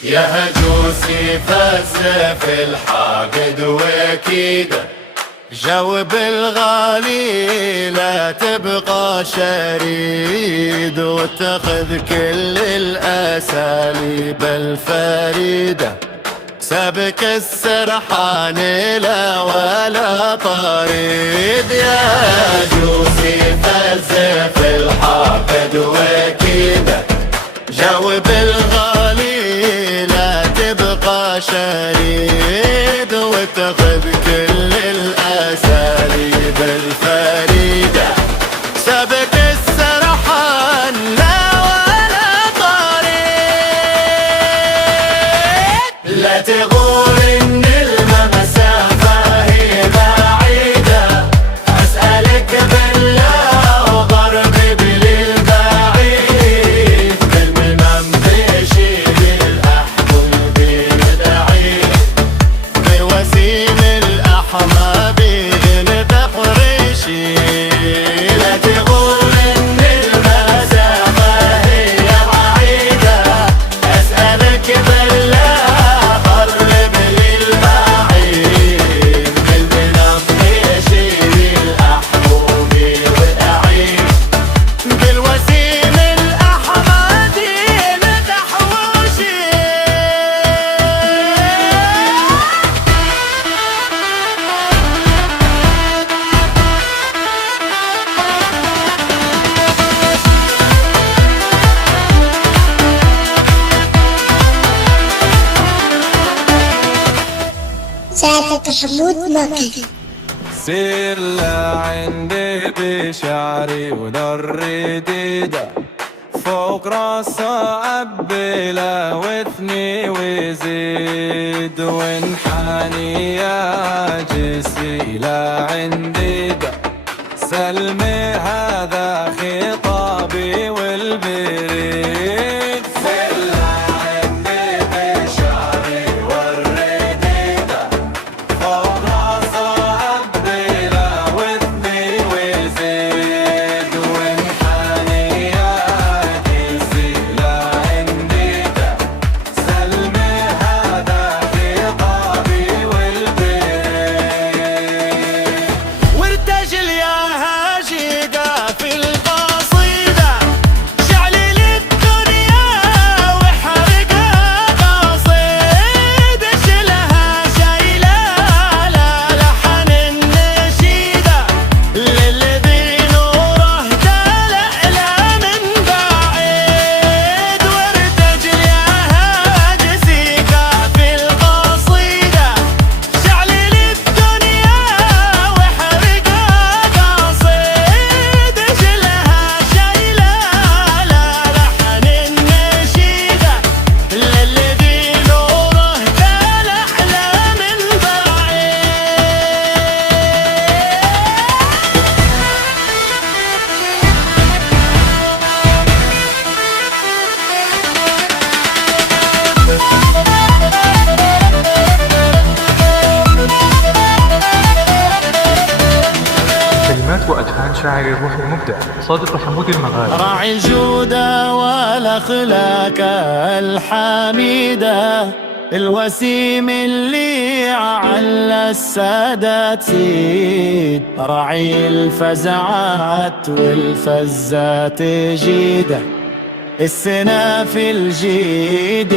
يا هجوسي فلسف الحاقد وكيده، جاوب الغالي لا تبقى شريد، واتخذ كل الأساليب الفريدة، سابك السرحان لا ولا طريد. يا جوسي فلسف الحاقد وكيده، جاوب الغالي لا تبقى شريد، واتخذ كل الأساليب الفريدة، سابق السرحان لا ولا طريد. لا تغور إن المسافة هي بعيدة، أسألك بالله وغربي بالبعيد، بالمنام تشيل الأحباب يدعي، بوسيم الأحمى بذنب قريشي. لا تغور إن المسافة هي بعيدة، أسألك بالله قرب للبعيد، بالمنام تشيل الأحباب يدعي، بالوسيم الأحمد مدحوشي. سعادة حمود مكي. سير لعندي بشعري ونرديده، فوق راسه أبله وثني وزيد، وانحني يا جسي لعندي ده، سلمي هذا خطابي والبريد. سير لعندي بشعري والرديده، فوق راسه أبله وثني وزيد، وانحني يا جسي لعندي ده، سلمي هذا خطابي والبريد. وارتجل يا هاجده في القصيده، شعلي للدنيا وحرقها قصيد، شلها شايله على لحن النشيده، للذي نوره تلألأ من بعيد. وارتجل يا هاجسيك في القصيده، شعلي للدنيا وحرقها قصيد، شلها شايله على لحن النشيده، للذي نوره تلألأ من كلمات وألحان شاعر الروح المبدع صادق حمود المغاري. راعي الجودة والأخلاق الحميدة، الوسيم اللي على السادات سيد، راعي الفزعات والفزات جيدة، السنا في الجيد